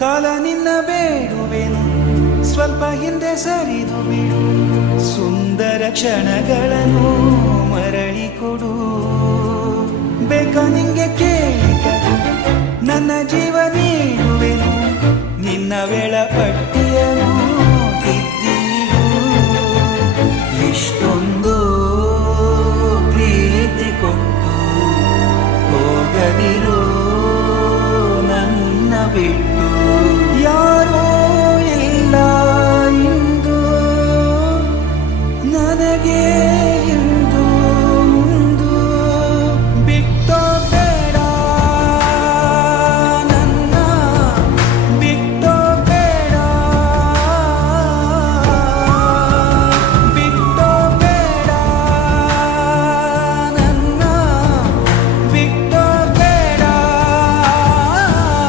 ಕಾಲ ನಿನ್ನ ಬೇಡುವೆನು, ಸ್ವಲ್ಪ ಹಿಂದೆ ಸರಿದು ಬಿಡು. ಸುಂದರ ಕ್ಷಣಗಳನ್ನು ಮರಳಿ ಕೊಡು. ಬೇಕ ನಿಂಗೆ ಕೇಳಿಕರು, ನನ್ನ ಜೀವ ನೀಡುವೆನು. ನಿನ್ನ ವೇಳಾಪಟ್ಟಿಯನ್ನು ತಿದ್ದಿಡು. ಇಷ್ಟೊಂದು ಪ್ರೀತಿ ಕೊಟ್ಟು ಹೋಗದಿರು ನನ್ನ ಬಿಟ್ಟು.